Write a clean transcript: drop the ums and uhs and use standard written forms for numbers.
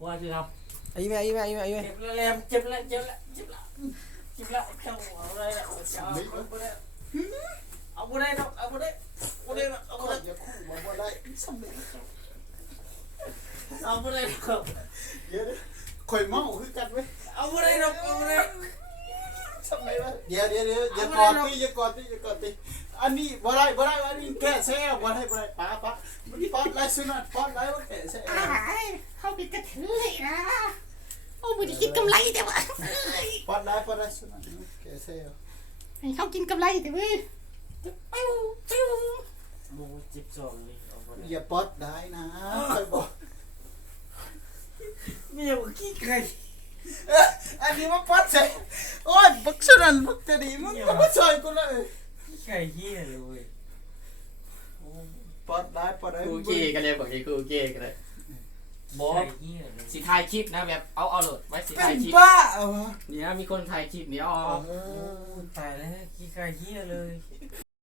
กลัวสิครับ ไอ้แม่เจ็บแล้วเจ็บแล้วเข้าเอาอะไรเนี่ยเอาไปได้ดอกเอาไปได้อย่าคู่มาบ่ได้สำเร็จ เอาไปได้ดอก เดี๋ยวข่อยเมาคือกันเว้ย เอาไปได้ดอกเอาไปได้ สำเร็จวะเดี๋ยวอย่ากอดตีอันนี้บ่ได้อันนี้แค่แซ่บ่ได้ป้ามันป๊อดไรสุนัขป๊อดไรว่าแค่แซ่ เขาเป็นกระเทยนะโอ้ไม่ได้คิดกำไรแต่ว่า ป๊อดไรสุนัขแค่แซ่ ให้เขากินกำไรแต่เว้ยปิ้วปิ้ว มูจิบสองเลยเอาไปได้ อย่าป๊อดได้นะข่อยบอก ไม่อยากขี้ใคร อันนี้มาป๊อดใส่โอ้ยบักสุนัขบักจะดีมึงก็มาช่วยกูเลย ขี้ใครเฮียเลยเว้ย ป๊อดได้ กูเก้กันเลยบอกกูเก้กันเลย บอสเฮียเลย สิถ่ายคลิปนะแบบเอาโหลดไว้สิ เป็ ถ่าย น คลิป บ้าเหรอ เนี่ยมีคนถ่ายคลิปเนี่ยอ๋อ ตายแล้วขี้ใครเฮียเลย